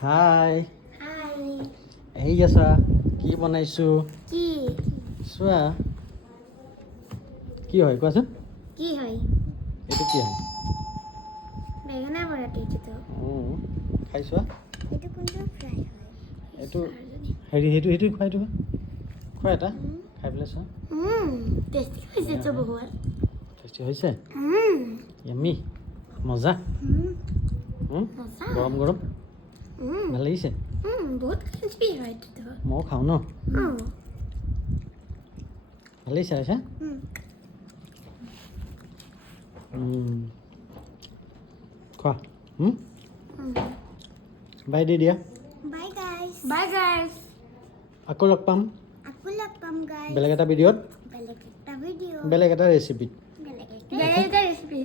হাই হাই এই আছা কি বনাইছোঁ কি চোৱা কি হয় কোৱাচোন কি হয় এইটো কি হয় বেঙেনা বৰাটি এইটো খাই চোৱা এইটো কোনটো ফ্ৰাই হয় এইটো সেইটো খুৱাই দিবা খোৱা এটা খাই পেলাই চোৱা টেষ্টি হৈছে তো বহুত টেষ্টি হৈছে য়ামি মজা গৰম গৰম ভাল লাগিছে বহুত ক্ৰিস্পি হয় এইটো ময়ো খাওঁ ন ভাল লাগিছে আইছা খোৱা বাই দি দিয়া বাই গাইস আকৌ লগ পাম গাইস বেলেগ এটা ভিডিঅ'ত বেলেগ এটা ভিডিঅ' বেলেগ এটা ৰেচিপিত বেলেগ এটা ৰেচিপি